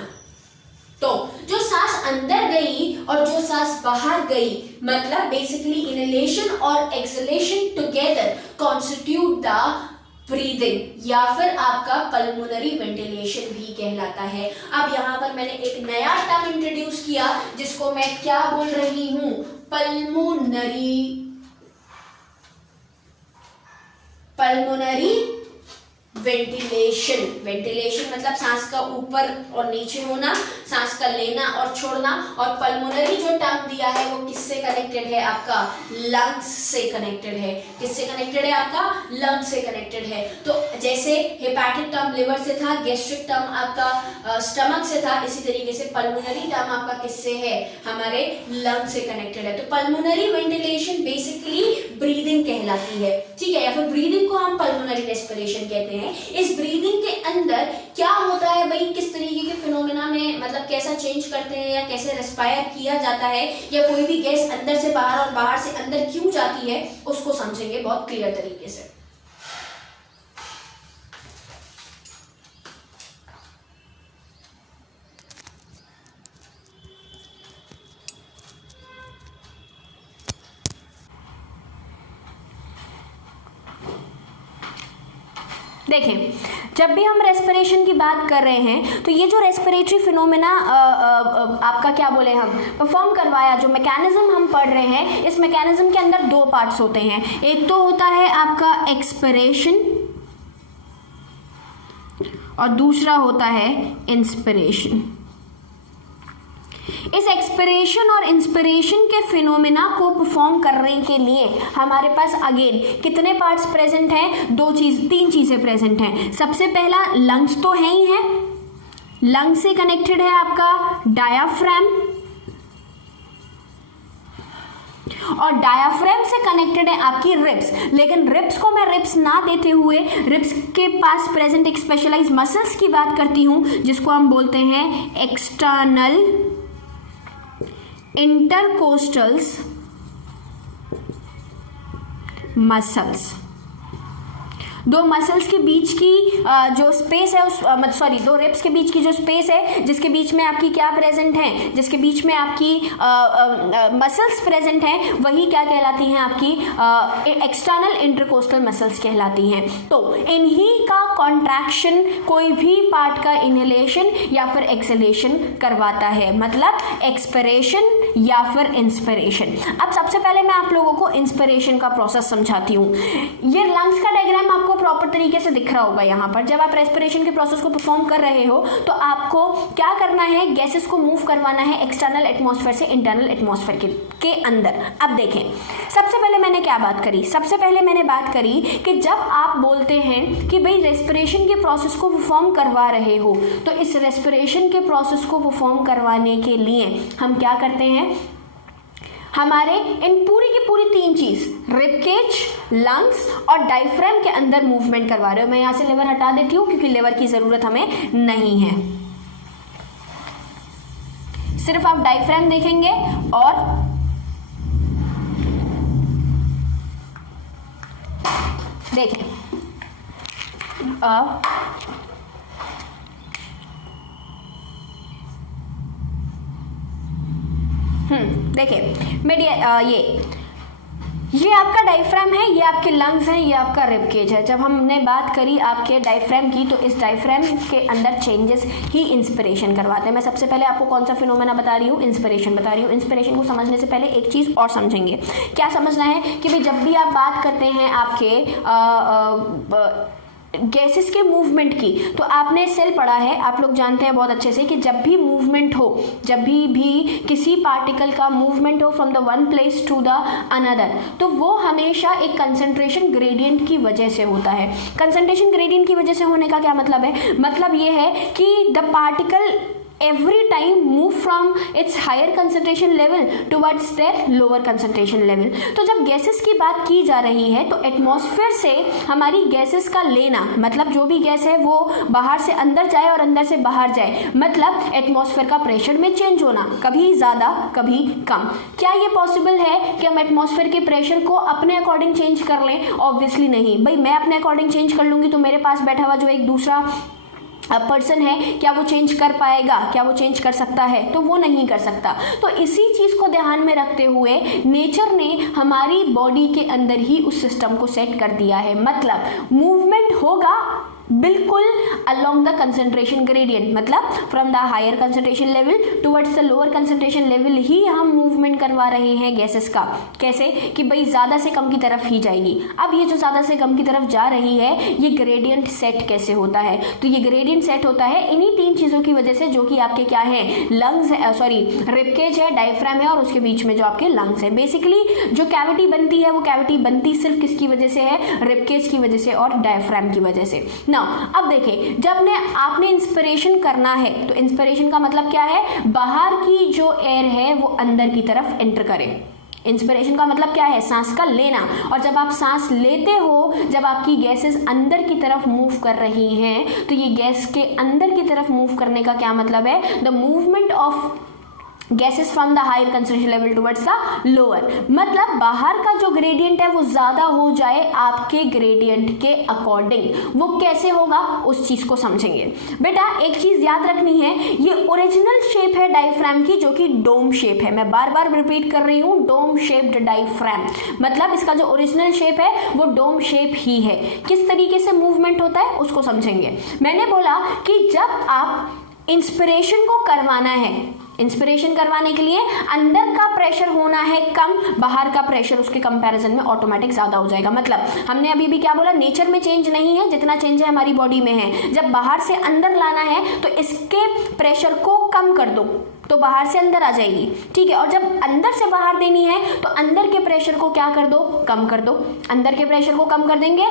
तो जो सांस अंदर गई और जो सांस बाहर गई, मतलब बेसिकली इनहेलेशन और exhalation together constitute the breathing या फिर आपका पल्मोनरी वेंटिलेशन भी कहलाता है। अब यहाँ पर मैंने एक नया टर्म इंट्रोड्यूस किया जिसको मैं क्या बोल रही हूँ, पल्मोनरी वेंटिलेशन। वेंटिलेशन मतलब सांस का ऊपर और नीचे होना, सांस का लेना और छोड़ना। और पल्मोनरी जो टर्म दिया है वो किससे कनेक्टेड है, आपका लंग्स से कनेक्टेड है। किससे कनेक्टेड है, आपका लंग्स से कनेक्टेड है। तो जैसे हेपेटिक टर्म लिवर से था, गैस्ट्रिक टर्म आपका स्टमक से था, इसी तरीके से पल्मोनरी टर्म आपका किससे है, हमारे लंग्स से कनेक्टेड है। तो पल्मोनरी वेंटिलेशन बेसिकली ब्रीदिंग कहलाती है, ठीक है, या फिर ब्रीदिंग को हम पल्मोनरी रेस्पिरेशन कहते हैं। इस ब्रीदिंग के अंदर क्या होता है भाई, किस तरीके के फिनोमेना में मतलब कैसा चेंज करते हैं या कैसे रेस्पायर किया जाता है, या कोई भी गैस अंदर से बाहर और बाहर से अंदर क्यों जाती है, उसको समझेंगे बहुत क्लियर तरीके से। देखें, जब भी हम रेस्पिरेशन की बात कर रहे हैं तो ये जो रेस्पिरेटरी फिनोमेना आपका क्या बोले हम परफॉर्म करवाया, जो मैकेनिज्म हम पढ़ रहे हैं, इस मैकेनिज्म के अंदर दो पार्ट्स होते हैं। एक तो होता है आपका एक्सपिरेशन और दूसरा होता है इंस्पिरेशन। इस एक्सपिरेशन और इंस्पिरेशन के फिनोमेना को परफॉर्म करने के लिए हमारे पास अगेन कितने पार्ट्स प्रेजेंट हैं, तीन चीजें प्रेजेंट हैं। सबसे पहला लंग्स तो है ही है, लंग्स से कनेक्टेड है आपका डायाफ्राम, और डायाफ्राम से कनेक्टेड है आपकी रिब्स। लेकिन रिब्स को मैं रिब्स ना देते हुए रिब्स के पास प्रेजेंट एक स्पेशलाइज्ड मसल्स की बात करती हूं जिसको हम बोलते हैं एक्सटर्नल इंटरकोस्टल्स मसल्स। दो मसल्स के बीच की जो स्पेस है उस दो रिब्स के बीच की जो स्पेस है जिसके बीच में आपकी क्या प्रेजेंट है, जिसके बीच में आपकी मसल्स प्रेजेंट हैं, वही क्या कहलाती हैं, आपकी एक्सटर्नल इंटरकोस्टल मसल्स कहलाती हैं। तो इन्हीं का कॉन्ट्रैक्शन कोई भी पार्ट का इनहेलेशन या फिर एक्सहेलेशन करवाता है, मतलब एक्सपिरेशन या फिर इंस्पिरेशन। अब सबसे पहले मैं आप लोगों को इंस्पिरेशन का प्रोसेस समझाती हूँ। ये लंग्स का डायग्राम आपको प्रॉपर तरीके से दिख रहा होगा यहाँ पर। जब आप रेस्पिरेशन के प्रोसेस को परफॉर्म कर रहे हो तो आपको क्या करना है, गैसेस को मूव करवाना है एक्सटर्नल एटमॉस्फेयर से इंटरनल एटमॉस्फेयर के अंदर। अब देखें, सबसे पहले मैंने क्या बात करी, सबसे पहले मैंने बात करी कि जब आप बोलते हैं कि भाई रेस्पिरेशन के प्रोसेस को परफॉर्म करवा रहे हो, तो इस रेस्पिरेशन के प्रोसेस को परफॉर्म करवाने के लिए हम क्या करते हैं, हमारे इन पूरी की पूरी तीन चीज रिब केज, लंग्स और डायफ्राम के अंदर मूवमेंट करवा रहे हो। मैं यहां से लिवर हटा देती हूं क्योंकि लिवर की जरूरत हमें नहीं है। सिर्फ आप डायफ्राम देखेंगे और देखें देखिए मीडिया ये आपका डायफ्राम है, ये आपके लंग्स हैं, ये आपका रिब केज है। जब हमने बात करी आपके डायफ्राम की, तो इस डायफ्राम के अंदर चेंजेस ही इंस्पिरेशन करवाते हैं। मैं सबसे पहले आपको कौन सा फिनोमेना बता रही हूँ, इंस्पिरेशन बता रही हूँ। इंस्पिरेशन को समझने से पहले एक चीज़ और समझेंगे। क्या समझना है कि भाई जब भी आप बात करते हैं आपके गैसेस के मूवमेंट की, तो आपने सेल पढ़ा है, आप लोग जानते हैं बहुत अच्छे से कि जब भी मूवमेंट हो, जब भी किसी पार्टिकल का मूवमेंट हो from the one place to the another, तो वो हमेशा एक कंसंट्रेशन ग्रेडियंट की वजह से होता है। कंसंट्रेशन ग्रेडियंट की वजह से होने का क्या मतलब है? मतलब ये है कि the particle every time move from its higher concentration level towards their lower concentration level। तो जब गैसेस की बात की जा रही है, तो एटमॉस्फेयर से हमारी गैसेस का लेना, मतलब जो भी गैस है वो बाहर से अंदर जाए और अंदर से बाहर जाए, मतलब एटमॉस्फेयर का प्रेशर में चेंज होना, कभी ज़्यादा कभी कम। क्या ये पॉसिबल है कि हम एटमॉस्फेयर के प्रेशर को अपने अकॉर्डिंग चेंज कर लें? ऑब्वियसली नहीं। भाई मैं अपने अकॉर्डिंग चेंज कर लूँगी तो मेरे पास बैठा हुआ जो एक दूसरा पर्सन है, क्या वो चेंज कर पाएगा? क्या वो चेंज कर सकता है? तो वो नहीं कर सकता। तो इसी चीज़ को ध्यान में रखते हुए नेचर ने हमारी बॉडी के अंदर ही उस सिस्टम को सेट कर दिया है। मतलब मूवमेंट होगा बिल्कुल अलोंग द कंसंट्रेशन ग्रेडियंट, मतलब from the higher concentration level towards the lower concentration level ही हम मूवमेंट करवा रहे हैं गैसेस का। कैसे? कि भाई ज़्यादा से कम की तरफ ही जाएगी। अब ये जो ज़्यादा से कम की तरफ जा रही है, ये ग्रेडियंट सेट कैसे होता है? तो ये ग्रेडियंट सेट होता है इन्हीं तीन चीज़ों की वजह से, जो कि आपके क्या है, लंग्स है, सॉरी रिब केज है, डायफ्राम है, और उसके बीच में जो आपके लंग्स है। बेसिकली जो कैविटी बनती है, वो कैविटी बनती सिर्फ किसकी वजह से है? रिब केज की वजह से और डायफ्राम की वजह से। अब देखिए, जब आपने इंस्पिरेशन करना है, तो इंस्पिरेशन का मतलब क्या है? बाहर की जो एयर है वो अंदर की तरफ एंटर करे। इंस्पिरेशन का मतलब क्या है? सांस का लेना। और जब आप सांस लेते हो, जब आपकी गैसेस अंदर की तरफ मूव कर रही हैं, तो ये गैस के अंदर की तरफ मूव करने का क्या मतलब है? The movement of gases from the higher concentration level towards the lower, मतलब बाहर का जो ग्रेडियंट है वो ज़्यादा हो जाए आपके ग्रेडियंट के अकॉर्डिंग। वो कैसे होगा, उस चीज़ को समझेंगे। बेटा एक चीज़ याद रखनी है, ये ओरिजिनल शेप है डायफ्राम की, जो कि डोम शेप है। मैं बार बार रिपीट कर रही हूँ, डोम शेप्ड डायफ्राम, मतलब इसका जो ओरिजिनल शेप है वो डोम शेप ही है। किस तरीके से मूवमेंट होता है उसको समझेंगे। मैंने बोला कि जब आप इंस्पिरेशन को करवाना है, इंस्पिरेशन करवाने के लिए अंदर का प्रेशर होना है कम, बाहर का प्रेशर उसके कंपैरिजन में ऑटोमेटिक ज़्यादा हो जाएगा। मतलब हमने अभी भी क्या बोला, नेचर में चेंज नहीं है जितना चेंज है हमारी बॉडी में है। जब बाहर से अंदर लाना है तो इसके प्रेशर को कम कर दो, तो बाहर से अंदर आ जाएगी, ठीक है। और जब अंदर से बाहर देनी है तो अंदर के प्रेशर को क्या कर दो, कम कर दो। अंदर के प्रेशर को कम कर देंगे,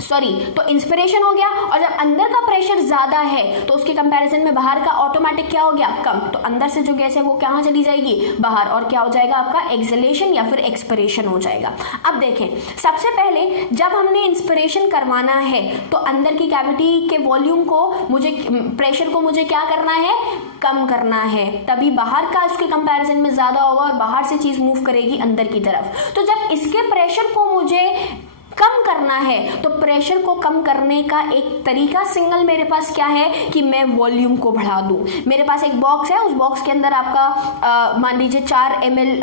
तो इंस्पिरेशन हो गया। और जब अंदर का प्रेशर ज्यादा है तो उसके कंपैरिजन में बाहर का ऑटोमेटिक क्या हो गया, कम। तो अंदर से जो गैस है वो कहाँ चली जाएगी, बाहर, और क्या हो जाएगा आपका एक्सहेलेशन या फिर एक्सपिरेशन हो जाएगा। अब देखें, सबसे पहले जब हमने इंस्पिरेशन करवाना है तो अंदर की कैविटी के वॉल्यूम को मुझे, प्रेशर को मुझे क्या करना है, कम करना है, तभी बाहर का उसके कंपैरिजन में ज्यादा होगा और बाहर से चीज मूव करेगी अंदर की तरफ। तो जब इसके प्रेशर को मुझे कम करना है, तो प्रेशर को कम करने का एक तरीका सिंगल मेरे पास क्या है कि मैं वॉल्यूम को बढ़ा दूं। मेरे पास एक बॉक्स है, उस बॉक्स के अंदर आपका मान लीजिए 4 ml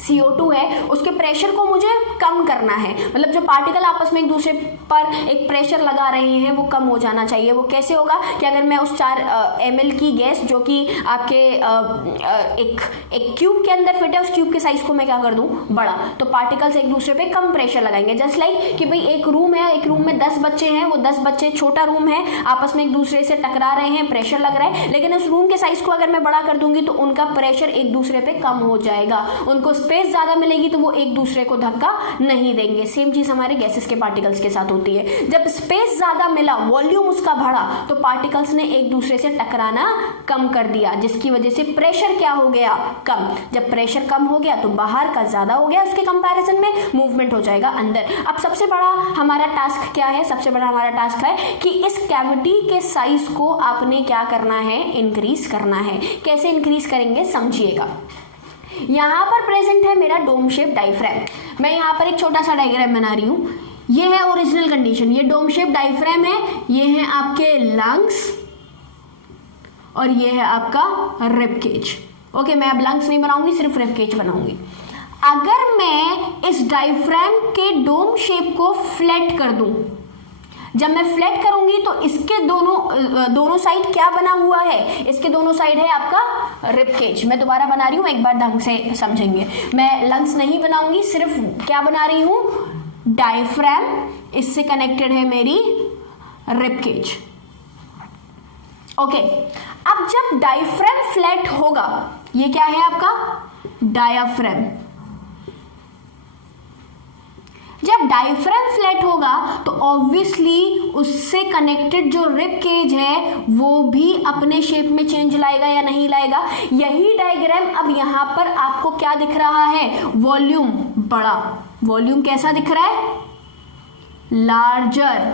CO2 है, उसके प्रेशर को मुझे कम करना है। मतलब जो पार्टिकल आपस में एक दूसरे पर एक प्रेशर लगा रहे हैं वो कम हो जाना चाहिए। वो कैसे होगा कि अगर मैं उस 4 ml की गैस जो कि आपके एक क्यूब के अंदर फिट है, उस क्यूब के साइज को मैं क्या कर दूं, बड़ा, तो पार्टिकल्स एक दूसरे पे कम प्रेशर लगाएंगे। जस्ट लाइक कि भाई एक रूम है, एक रूम में 10 बच्चे हैं, वो 10 बच्चे, छोटा रूम है, आपस में एक दूसरे से टकरा रहे हैं, प्रेशर लग रहा है, लेकिन उस रूम के साइज को अगर मैं बड़ा कर दूंगी तो उनका प्रेशर एक दूसरे पे कम हो जाएगा, उनको स्पेस ज्यादा मिलेगी, तो वो एक दूसरे को धक्का नहीं देंगे। सेम चीज हमारे गैसेस के पार्टिकल्स के साथ होती है। जब स्पेस ज्यादा मिला, वॉल्यूम उसका बढ़ा, तो पार्टिकल्स ने एक दूसरे से टकराना कम कर दिया, जिसकी वजह से प्रेशर क्या हो गया, कम। जब प्रेशर कम हो गया तो बाहर का ज्यादा हो गया, उसके कंपैरिजन में मूवमेंट हो जाएगा अंदर। अब सबसे बड़ा हमारा टास्क क्या है, सबसे बड़ा हमारा टास्क है कि इस कैविटी के साइज को आपने क्या करना है, इंक्रीज करना है। कैसे इंक्रीज करेंगे समझिएगा। यहाँ पर प्रेजेंट है मेरा डोम शेप डायफ्राम। मैं यहाँ पर एक छोटा सा डायग्राम बना रही हूँ। ये है ओरिजिनल कंडीशन, ये डोम शेप डायफ्राम है, ये है आपके लंग्स और ये है आपका रिब केज। ओके, मैं अब लंग्स नहीं बनाऊंगी, सिर्फ रिब केज बनाऊंगी। अगर मैं इस डायफ्राम के डोम शेप को फ्लैट कर दूं, जब मैं फ्लैट करूंगी तो इसके दोनों साइड क्या बना हुआ है, इसके दोनों साइड है आपका रिब केज। मैं दोबारा बना रही हूं, एक बार ढंग से समझेंगे। मैं लंग्स नहीं बनाऊंगी, सिर्फ क्या बना रही हूं, डायफ्राम, इससे कनेक्टेड है मेरी रिब केज। ओके, अब जब डायफ्राम फ्लैट होगा, ये क्या है आपका डायाफ्राम, जब डायफ्राम फ्लैट होगा तो ऑब्वियसली उससे कनेक्टेड जो रिब केज है वो भी अपने शेप में चेंज लाएगा या नहीं लाएगा। यही डायग्राम अब यहां पर आपको क्या दिख रहा है, वॉल्यूम बड़ा, वॉल्यूम कैसा दिख रहा है, लार्जर,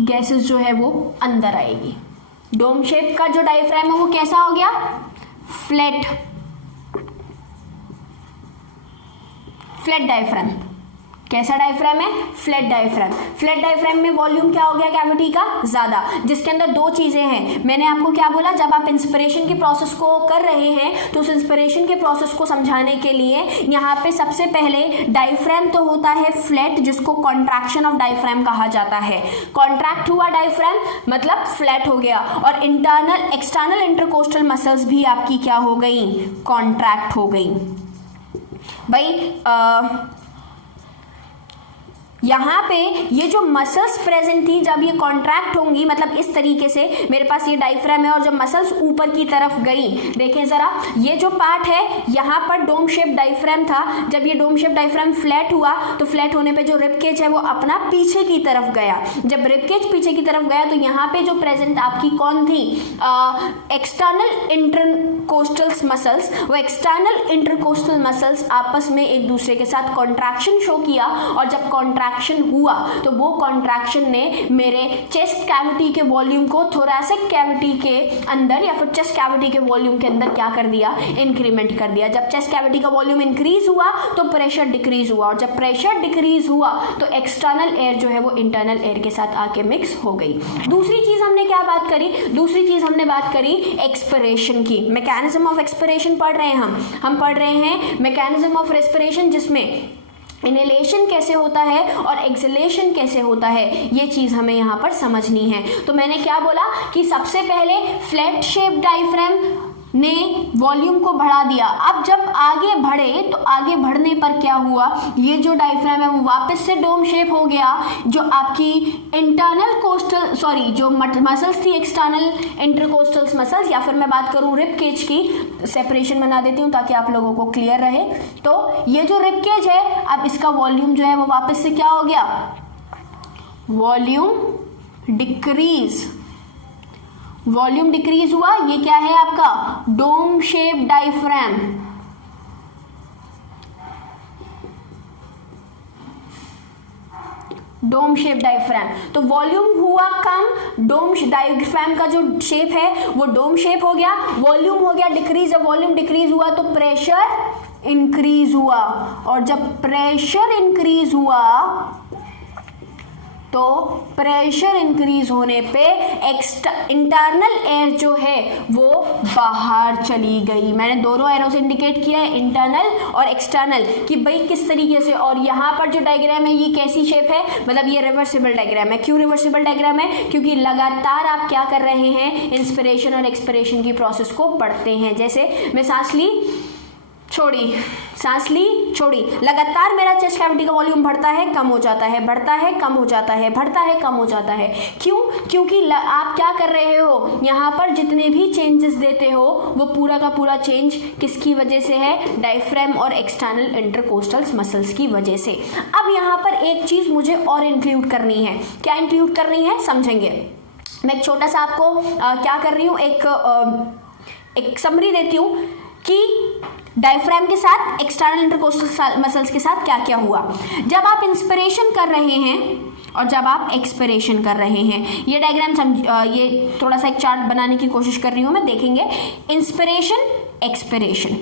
गैसेस जो है वो अंदर आएगी। डोम शेप का जो डायफ्राम है वो कैसा हो गया, फ्लैट, फ्लैट डायफ्राम। कैसा डायफ्राम है, फ्लैट डायफ्राम। फ्लैट डायफ्राम में वॉल्यूम क्या हो गया कैविटी का, ज्यादा, जिसके अंदर दो चीजें हैं। मैंने आपको क्या बोला, जब आप इंस्पिरेशन के प्रोसेस को कर रहे हैं तो उस इंस्पिरेशन के प्रोसेस को समझाने के लिए यहाँ पे सबसे पहले डायफ्राम तो होता है फ्लैट, जिसको कॉन्ट्रैक्शन ऑफ डायफ्राम कहा जाता है। कॉन्ट्रैक्ट हुआ डायफ्राम मतलब फ्लैट हो गया, और इंटरनल एक्सटर्नल इंटरकोस्टल मसल्स भी आपकी क्या हो गई, कॉन्ट्रैक्ट हो गई। भाई यहाँ पे ये जो मसल्स प्रेजेंट थी जब ये कॉन्ट्रैक्ट होंगी, मतलब इस तरीके से मेरे पास ये डायफ्राम है और जब मसल्स ऊपर की तरफ गई, देखें जरा, ये जो पार्ट है यहाँ पर डोम शेप डायफ्राम था, जब ये डोम शेप डायफ्राम फ्लैट हुआ तो फ्लैट होने पे जो रिब केज है वो अपना पीछे की तरफ गया। जब रिब केज पीछे की तरफ गया तो यहाँ पे जो प्रेजेंट आपकी कौन थी, एक्सटर्नल इंटरकोस्टल मसल्स, वो एक्सटर्नल इंटरकोस्टल मसल्स आपस में एक दूसरे के साथ कॉन्ट्रैक्शन शो किया, और जब कॉन्ट्रैक्शन हुआ तो वो कॉन्ट्रैक्शन ने मेरे चेस्ट कैविटी के वॉल्यूम को थोरैसिक कैविटी के अंदर या फिर चेस्ट कैविटी के वॉल्यूम के अंदर क्या कर दिया, इंक्रीमेंट कर दिया। जब चेस्ट कैविटी का वॉल्यूम इंक्रीज हुआ तो प्रेशर डिक्रीज हुआ, और जब प्रेशर डिक्रीज हुआ तो एक्सटर्नल एयर जो है वो इंटरनल एयर के साथ आके मिक्स हो गई। दूसरी चीज हमने क्या बात करी, दूसरी चीज हमने बात करी एक्सपिरेशन की। मैकेनिज्म ऑफ एक्सपिरेशन पढ़ रहे हैं हम पढ़ रहे हैं मैकेनिज्म ऑफ रेस्पिरेशन, जिसमें इनहेलेशन कैसे होता है और एक्सहेलेशन कैसे होता है, ये चीज हमें यहाँ पर समझनी है। तो मैंने क्या बोला कि सबसे पहले फ्लैट शेप डायफ्राम ने वॉल्यूम को बढ़ा दिया। अब जब आगे बढ़े तो आगे बढ़ने पर क्या हुआ, ये जो डायफ्राम है वो वापस से डोम शेप हो गया। जो आपकी इंटरनल कोस्टल जो मसल्स थी, एक्सटर्नल इंटरकोस्टल मसल्स, या फिर मैं बात करूं रिब केज की, सेपरेशन बना देती हूँ ताकि आप लोगों को क्लियर रहे। तो ये जो रिब केज है, अब इसका वॉल्यूम जो है वो वापस से क्या हो गया, वॉल्यूम डिक्रीज, वॉल्यूम डिक्रीज हुआ। ये क्या है आपका dome shape diaphragm. Dome shape diaphragm, तो वॉल्यूम हुआ कम, डोम डायफ्राम का जो शेप है वो डोम शेप हो गया, वॉल्यूम हो गया डिक्रीज। जब वॉल्यूम डिक्रीज हुआ तो प्रेशर इंक्रीज हुआ, और जब प्रेशर इंक्रीज हुआ तो प्रेशर इंक्रीज होने पे इंटरनल एयर जो है वो बाहर चली गई। मैंने दोनों एरो से इंडिकेट किया है, इंटरनल और एक्सटर्नल, कि भाई किस तरीके से। और यहाँ पर जो डायग्राम है ये कैसी शेप है, मतलब ये रिवर्सिबल डायग्राम है। क्यों रिवर्सिबल डायग्राम है, क्योंकि लगातार आप क्या कर रहे हैं, इंस्पिरेशन और एक्सपिरेशन की प्रोसेस को पढ़ते हैं। जैसे मैं सांस ली छोड़ी, सांस ली छोड़ी, लगातार मेरा चेस्ट कैविटी का वॉल्यूम बढ़ता है कम हो जाता है, बढ़ता है कम हो जाता है, बढ़ता है कम हो जाता है। क्यों, क्योंकि आप क्या कर रहे हो, यहाँ पर जितने भी चेंजेस देते हो वो पूरा का पूरा चेंज किसकी वजह से है, डायफ्राम और एक्सटर्नल इंटरकोस्टल मसल्स की वजह से। अब यहाँ पर एक चीज मुझे और इंक्लूड करनी है। क्या इंक्लूड करनी है समझेंगे। मैं एक छोटा सा आपको क्या कर रही हूँ, एक समरी देती हूँ कि डायफ्राम के साथ एक्सटर्नल इंटरकोस्टल मसल्स के साथ क्या क्या हुआ। जब आप इंस्पिरेशन कर रहे हैं और जब आप एक्सपिरेशन कर रहे हैं, ये डायग्राम ये थोड़ा सा एक चार्ट बनाने की कोशिश कर रही हूं मैं, देखेंगे। इंस्पिरेशन, एक्सपिरेशन,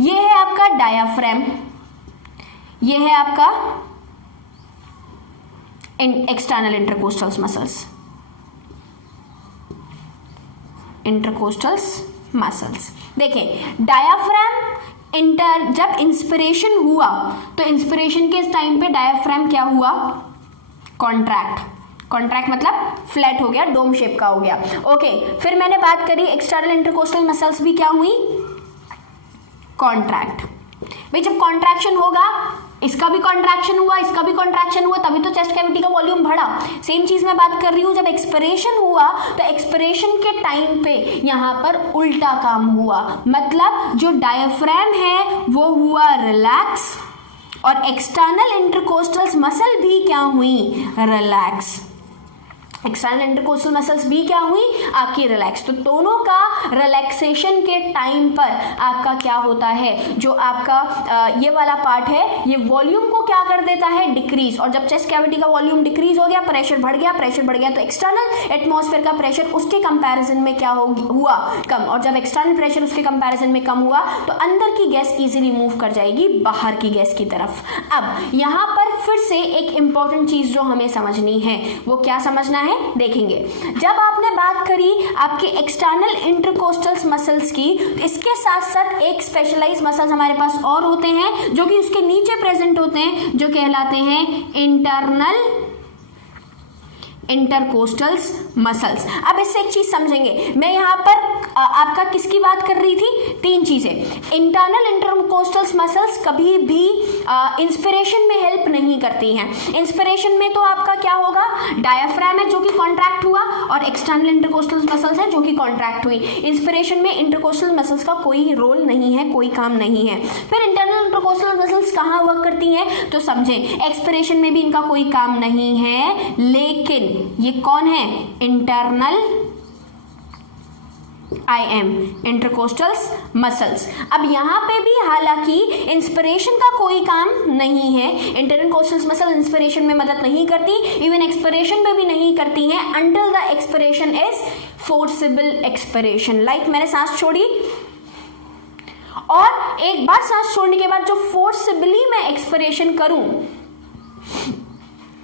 ये है आपका डायाफ्राम, ये है आपका external intercostal muscles, intercostal muscles. देखें डायाफ्राम जब इंस्पिरेशन हुआ तो इंस्पिरेशन के टाइम पे डायाफ्राम क्या हुआ, कॉन्ट्रैक्ट मतलब फ्लैट हो गया, डोम शेप का हो गया। ओके, फिर मैंने बात करी एक्सटर्नल इंटरकोस्टल मसल्स भी क्या हुई, कॉन्ट्रैक्ट। भाई जब कॉन्ट्रैक्शन होगा, इसका भी कॉन्ट्रैक्शन हुआ, इसका भी कॉन्ट्रैक्शन हुआ, तभी तो चेस्ट कैविटी का वॉल्यूम बढ़ा। सेम चीज मैं बात कर रही हूं, जब एक्सपिरेशन हुआ तो एक्सपिरेशन के टाइम पे यहां पर उल्टा काम हुआ, मतलब जो डायफ्राम है वो हुआ रिलैक्स और एक्सटर्नल इंटरकोस्टल मसल भी क्या हुई, रिलैक्स। एक्सटर्नल इंटरकोस्टल मसल्स भी क्या हुई, आपकी रिलैक्स। तो दोनों का रिलैक्सेशन के टाइम पर आपका क्या होता है, जो आपका ये वाला पार्ट है ये वॉल्यूम को क्या कर देता है, डिक्रीज। और जब चेस्ट कैविटी का वॉल्यूम डिक्रीज हो गया, प्रेशर बढ़ गया तो एक्सटर्नल एटमॉस्फेयर का प्रेशर उसके कंपैरिजन में क्या हुआ, कम। और जब एक्सटर्नल प्रेशर उसके कंपैरिजन में कम हुआ तो अंदर की गैस इजीली मूव कर जाएगी बाहर की गैस की तरफ। अब यहाँ पर फिर से एक इंपॉर्टेंट चीज जो हमें समझनी है, वो क्या समझना है, देखेंगे। जब आपने बात करी आपके एक्सटर्नल इंटरकोस्टल मसल्स की, इसके साथ साथ एक स्पेशलाइज्ड मसल्स हमारे पास और होते हैं जो कि उसके नीचे प्रेजेंट होते हैं, जो कहलाते हैं इंटरनल इंटरकोस्टल्स मसल्स। अब इससे एक चीज समझेंगे, मैं यहाँ पर आपका किसकी बात कर रही थी, तीन चीजें। इंटरनल इंटरकोस्टल्स मसल्स कभी भी इंस्पिरेशन में हेल्प नहीं करती हैं। इंस्पिरेशन में तो आपका क्या होगा, डायफ्राम है जो कि कॉन्ट्रैक्ट हुआ और एक्सटर्नल इंटरकोस्टल्स मसल्स है जो कि कॉन्ट्रैक्ट हुई। इंस्पिरेशन में इंटरकोस्टल मसल्स का कोई रोल नहीं है, कोई काम नहीं है। फिर इंटरनल इंटरकोस्टल मसल्स कहाँ वर्क करती हैं, तो समझें एक्सपिरेशन में भी इनका कोई काम नहीं है, लेकिन ये कौन है, इंटरनल IM इंटरकोस्टल्स मसल्स। अब यहाँ पे भी हालांकि इंस्पिरेशन का कोई काम नहीं है, इंटरकोस्टल्स मसल इंस्पिरेशन में मदद नहीं करती, इवन एक्सपिरेशन में भी नहीं करती हैं, until the expiration is forcible expiration. Like मैंने सांस छोड़ी और एक बार सांस छोड़ने के बाद जो फोर्सिबली मैं एक्सपिरेशन करूं,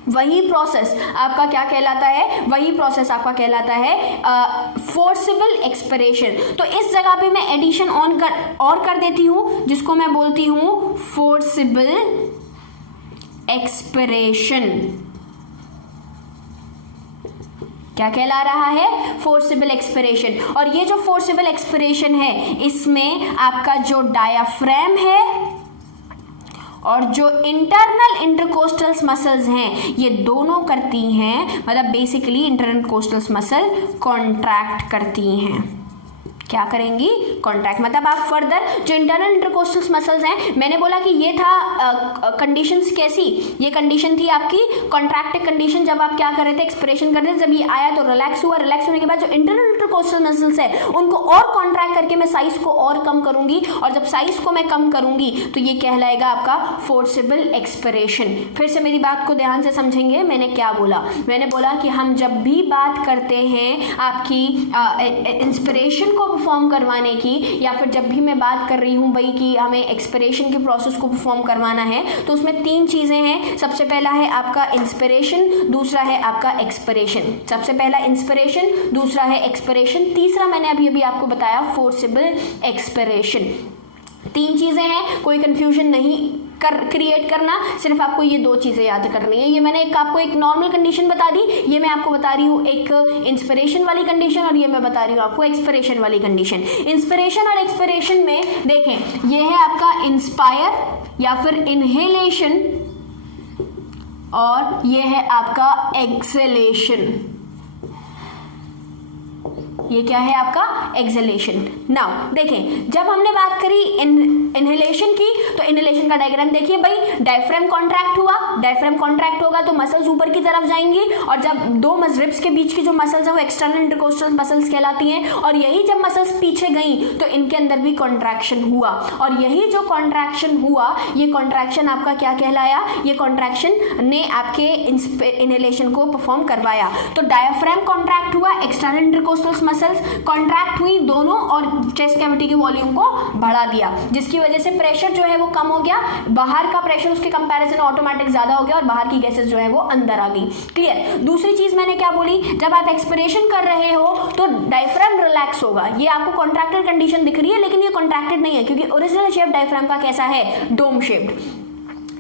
वही प्रोसेस आपका क्या कहलाता है, वही प्रोसेस आपका कहलाता है फोर्सिबल एक्सपिरेशन। तो इस जगह पे मैं एडिशन और कर देती हूं, जिसको मैं बोलती हूं फोर्सिबल एक्सपिरेशन। क्या कहला रहा है, फोर्सिबल एक्सपिरेशन। और ये जो फोर्सिबल एक्सपिरेशन है, इसमें आपका जो डायाफ्राम है और जो इंटरनल इंटरकोस्टल्स मसल्स हैं, ये दोनों करती हैं, मतलब बेसिकली इंटरकोस्टल्स मसल कॉन्ट्रैक्ट करती हैं। क्या करेंगी, कॉन्ट्रैक्ट। मतलब आप फर्दर जो इंटरनल इंटरकोस्टल्स मसल्स हैं, मैंने बोला कि ये था कंडीशंस कैसी, ये कंडीशन थी आपकी कॉन्ट्रैक्टेड कंडीशन, जब आप क्या कर रहे थे, एक्सपिरेशन कर रहे थे। जब ये आया तो रिलैक्स हुआ, रिलैक्स होने के बाद जो इंटरनल इंटरकोस्टल मसल्स है उनको और कॉन्ट्रैक्ट करके मैं साइज को और कम करूंगी, और जब साइज को मैं कम करूंगी तो ये कहलाएगा आपका फोर्सिबल एक्सपिरेशन। फिर से मेरी बात को ध्यान से समझेंगे, मैंने क्या बोला, मैंने बोला कि हम जब भी बात करते हैं आपकी इंस्पिरेशन को परफॉर्म करवाने की, या फिर जब भी मैं बात कर रही हूँ भाई कि हमें एक्सपिरेशन के प्रोसेस को परफॉर्म करवाना है, तो उसमें तीन चीज़ें हैं। सबसे पहला है आपका इंस्पिरेशन, दूसरा है आपका एक्सपिरेशन। सबसे पहला इंस्पिरेशन, दूसरा है एक्सपिरेशन, तीसरा मैंने अभी आपको बताया फोर्सिबल एक्सपिरेशन। तीन चीज़ें हैं, कोई कंफ्यूजन नहीं क्रिएट करना, सिर्फ आपको ये दो चीज़ें याद करनी है। ये मैंने आपको एक नॉर्मल कंडीशन बता दी, ये मैं आपको बता रही हूँ एक इंस्पिरेशन वाली कंडीशन, और ये मैं बता रही हूँ आपको एक्सपिरेशन वाली कंडीशन। इंस्पिरेशन और एक्सपिरेशन में देखें, ये है आपका इंस्पायर या फिर इनहेलेशन, और ये है आपका एक्सहेलेशन। ये क्या है आपका, एक्सहेलेशन। नाउ देखें, जब हमने बात करी इनहेलेशन की, तो इनहेलेशन का डायग्राम देखिए भाई, डायफ्राम कॉन्ट्रैक्ट हुआ, डायफ्राम कॉन्ट्रैक्ट होगा तो मसल्स ऊपर की तरफ जाएंगी, और जब दो रिब्स के बीच की जो मसल्स है वो एक्सटर्नल इंटरकोस्टल मसल्स कहलाती हैं, और यही जब मसल्स पीछे गई तो इनके अंदर भी कॉन्ट्रैक्शन हुआ, और यही जो कॉन्ट्रैक्शन हुआ, ये कॉन्ट्रैक्शन आपका क्या कहलाया, ये कॉन्ट्रैक्शन ने आपके इनहेलेशन को परफॉर्म करवाया। तो डायफ्राम कॉन्ट्रैक्ट हुआ, एक्सटर्नल इंटरकोस्टल मसल्स कॉन्ट्रैक्ट हुई दोनों और चेस्ट कैविटी के वॉल्यूम को बढ़ा दिया, जिसकी वजह से प्रेशर जो है वो कम हो गया, बाहर का प्रेशर उसके कंपैरिजन ऑटोमेटिक ज्यादा हो गया और बाहर की गैसेस जो है वो अंदर आ गई। क्लियर। दूसरी चीज मैंने क्या बोली, जब आप एक्सपिरेशन कर रहे हो तो डायफ्राम रिलैक्स होगा। ये आपको कॉन्ट्रैक्टेड कंडीशन दिख रही है लेकिन ये कॉन्ट्रैक्टेड नहीं है क्योंकि ओरिजिनल शेप डायफ्राम का कैसा है, डोम शेप्ड।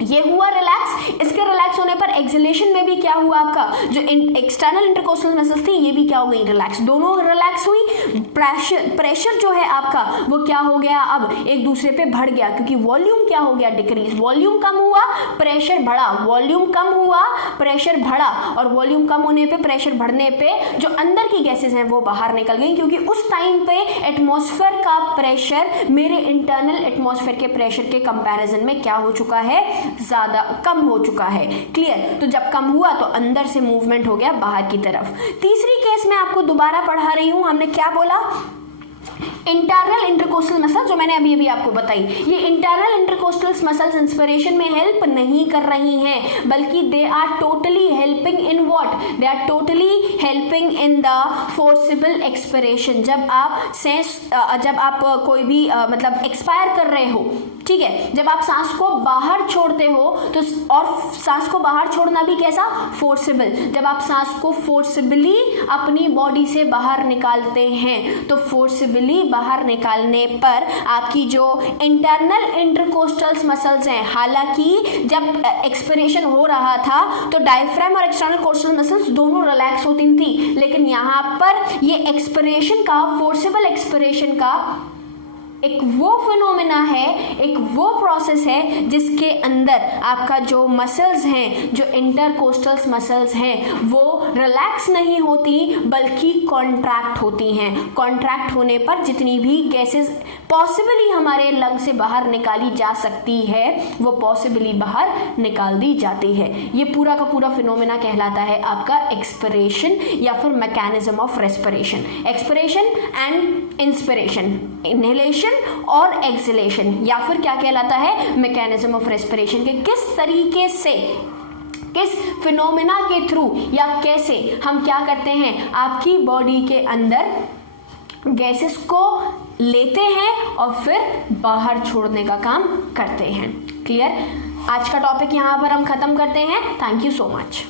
ये हुआ रिलैक्स। इसके रिलैक्स होने पर एक्सलेशन में भी क्या हुआ, आपका जो एक्सटर्नल इंटरकोस्टल मसल्स थी ये भी क्या हो गई, रिलैक्स, दोनों रिलैक्स हुई। प्रेशर जो है आपका वो क्या हो गया, अब एक दूसरे पे बढ़ गया क्योंकि वॉल्यूम क्या हो गया, डिक्रीज, वॉल्यूम कम हुआ प्रेशर बढ़ा, वॉल्यूम कम हुआ प्रेशर बढ़ा, और वॉल्यूम कम होने पे प्रेशर बढ़ने पे जो अंदर की गैसेस हैं वो बाहर निकल गई क्योंकि उस टाइम पे एटमॉस्फेयर का प्रेशर मेरे इंटरनल एटमॉस्फेयर के प्रेशर के कंपैरिजन में क्या हो चुका है, ज्यादा कम हो चुका है। क्लियर। तो जब कम हुआ तो अंदर से मूवमेंट हो गया बाहर की तरफ। तीसरी केस में आपको दोबारा पढ़ा रही हूं, हमने क्या बोला, इंटरनल इंटरकोस्टल मसल, जो मैंने अभी आपको बताई, ये इंटरनल इंटरकोस्टल मसल्स इंस्पिरेशन में हेल्प नहीं कर रही हैं बल्कि they are totally helping in what, they are totally helping in the forcible expiration. जब आप कोई भी मतलब एक्सपायर कर रहे हो, ठीक है, जब आप सांस को बाहर छोड़ते हो तो, और सांस को बाहर छोड़ना भी कैसा, फोर्सिबल। जब आप सांस को फोर्सिबली अपनी बॉडी से बाहर निकालते हैं तो फोर्सिबली बाहर निकालने पर आपकी जो इंटरनल इंटरकोस्टल मसल्स हैं, हालांकि जब एक्सपिरेशन हो रहा था तो डायफ्राम और एक्सटर्नल कोस्टल मसल्स दोनों रिलैक्स होती थी, लेकिन यहाँ पर ये एक्सपिरेशन का, फोर्सिबल एक्सपिरेशन का एक वो फिनोमेना है, एक वो प्रोसेस है जिसके अंदर आपका जो मसल्स हैं, जो इंटरकोस्टल मसल्स हैं, वो रिलैक्स नहीं होती बल्कि कॉन्ट्रैक्ट होती हैं। कॉन्ट्रैक्ट होने पर जितनी भी गैसेस पॉसिबली हमारे लंग से बाहर निकाली जा सकती है वो पॉसिबली बाहर निकाल दी जाती है। ये पूरा का पूरा फिनोमेना कहलाता है आपका एक्सपिरेशन या फिर mechanism of respiration. Expiration and inspiration, inhalation और एक्सलेशन, या फिर क्या कहलाता है, मैकेनिज्म ऑफ रेस्पिरेशन के किस तरीके से, किस फिनोमेना के थ्रू या कैसे हम क्या करते हैं, आपकी बॉडी के अंदर गैसेस को लेते हैं और फिर बाहर छोड़ने का काम करते हैं। क्लियर। आज का टॉपिक यहाँ पर हम खत्म करते हैं। Thank you so much.